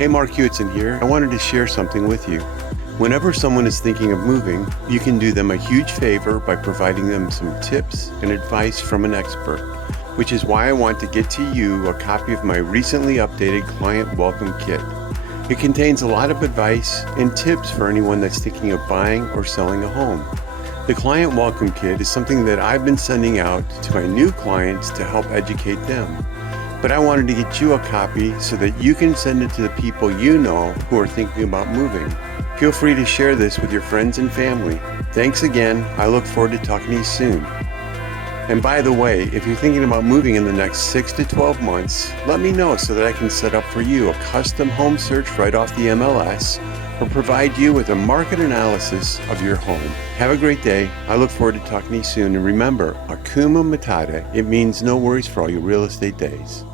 Hey, Mark Hewitson here. I wanted to share something with you. Whenever someone is thinking of moving, you can do them a huge favor by providing them some tips and advice from an expert, which is why I want to get to you a copy of my recently updated Client Welcome Kit. It contains a lot of advice and tips for anyone that's thinking of buying or selling a home. The Client Welcome Kit is something that I've been sending out to my new clients to help educate them. But I wanted to get you a copy so that you can send it to the people you know who are thinking about moving. Feel free to share this with your friends and family. Thanks again. I look forward to talking to you soon. And by the way, if you're thinking about moving in the next 6 to 12 months, let me know so that I can set up for you a custom home search right off the MLS or provide you with a market analysis of your home. Have a great day. I look forward to talking to you soon. And remember, Hakuna Matata, it means no worries for all your real estate days.